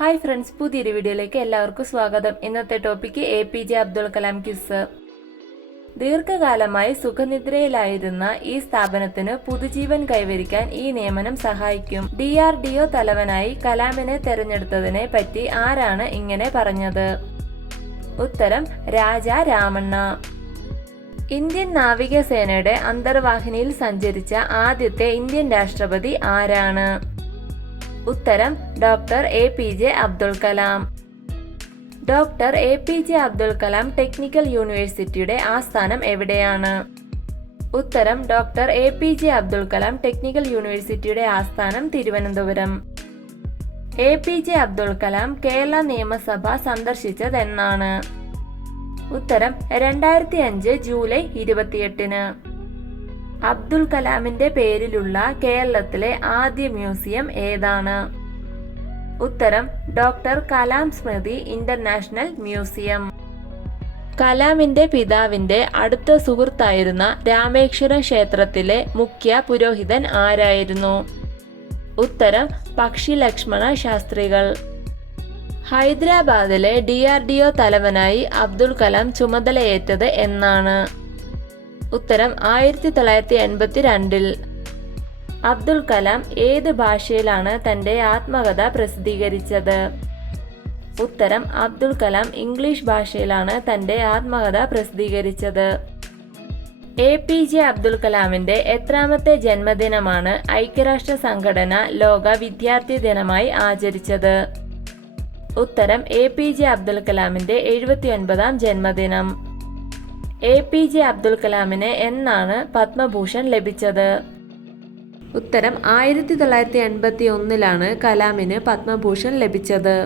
Hi friends പുതിയൊരു വീഡിയോയിലേക്ക് എല്ലാവർക്കും സ്വാഗതം. ഇന്നത്തെ topic A P J Abdul Kalam quiz ദീർഘകാലമായി സുഖനിദ്രയിലായിരുന്ന ഈ സ്ഥാപനത്തിന് പുതുജീവൻ കൈവരിക്കാൻ ഈ നിയമനം സഹായിക്കും. ഡി ആർ ഡി ഒ തലവനായി കലാമിനെ തെരഞ്ഞെടുത്തതിനെ പറ്റി ആരാണ് ഇങ്ങനെ പറഞ്ഞത്? ഉത്തരം രാജ രാമണ്ണ. ഇന്ത്യൻ നാവികസേനയുടെ അന്തർവാഹിനിയിൽ സഞ്ചരിച്ച ആദ്യത്തെ ഇന്ത്യൻ രാഷ്ട്രപതി ആരാണ്? ഉത്തരം doctor A P J Abdul Kalam. Doctor A P J Abdul Kalam technical യൂണിവേഴ്സിറ്റിയുടെ ആസ്ഥാനം എവിടെയാണ്? ഉത്തരം doctor A P J Abdul Kalam technical യൂണിവേഴ്സിറ്റിയുടെ ആസ്ഥാനം Thiruvananthapuram. A P J Abdul Kalam Kerala നിയമസഭ സന്ദർശിച്ചതെന്നാണ്. ഉത്തരം രണ്ടായിരത്തി അഞ്ച് ജൂലൈ ഇരുപത്തിയെട്ടിന്. അബ്ദുൽ കലാമിന്റെ പേരിലുള്ള കേരളത്തിലെ ആദ്യ മ്യൂസിയം ഏതാണ്? ഉത്തരം doctor Kalam Smriti international museum. കലാമിന്റെ പിതാവിന്റെ അടുത്ത സുഹൃത്തായിരുന്ന രാമേശ്വര ക്ഷേത്രത്തിലെ മുഖ്യ പുരോഹിതൻ ആരായിരുന്നു? ഉത്തരം പക്ഷി ലക്ഷ്മണ ശാസ്ത്രികൾ. ഹൈദരാബാദിലെ ഡി ആർ ഡി ഒ തലവനായി അബ്ദുൽ കലാം ചുമതലയേറ്റത് എന്നാണ്. ഉത്തരം ആയിരത്തി തൊള്ളായിരത്തി എൺപത്തി രണ്ടിൽ അബ്ദുൽ കലാം ഏത് ഭാഷയിലാണ് തന്റെ ആത്മകഥ പ്രസിദ്ധീകരിച്ചത്? ഉത്തരം അബ്ദുൽ കലാം ഇംഗ്ലീഷ് ഭാഷയിലാണ് തന്റെ ആത്മകഥ പ്രസിദ്ധീകരിച്ചത്. എ പി ജെ അബ്ദുൽ കലാമിന്റെ എത്രാമത്തെ ജന്മദിനമാണ് ഐക്യരാഷ്ട്ര സംഘടന ലോക വിദ്യാർത്ഥി ദിനമായി ആചരിച്ചത്. ഉത്തരം എ പി ജെ അബ്ദുൽ കലാമിന്റെ എഴുപത്തിയൊൻപതാം ജന്മദിനം. എ പി ജെ അബ്ദുൽ കലാമിന് എന്നാണ് പത്മഭൂഷൺ ലഭിച്ചത്. ഉത്തരം ആയിരത്തി തൊള്ളായിരത്തി എൺപത്തി ഒന്നിലാണ് കലാമിന് പത്മഭൂഷൺ ലഭിച്ചത്.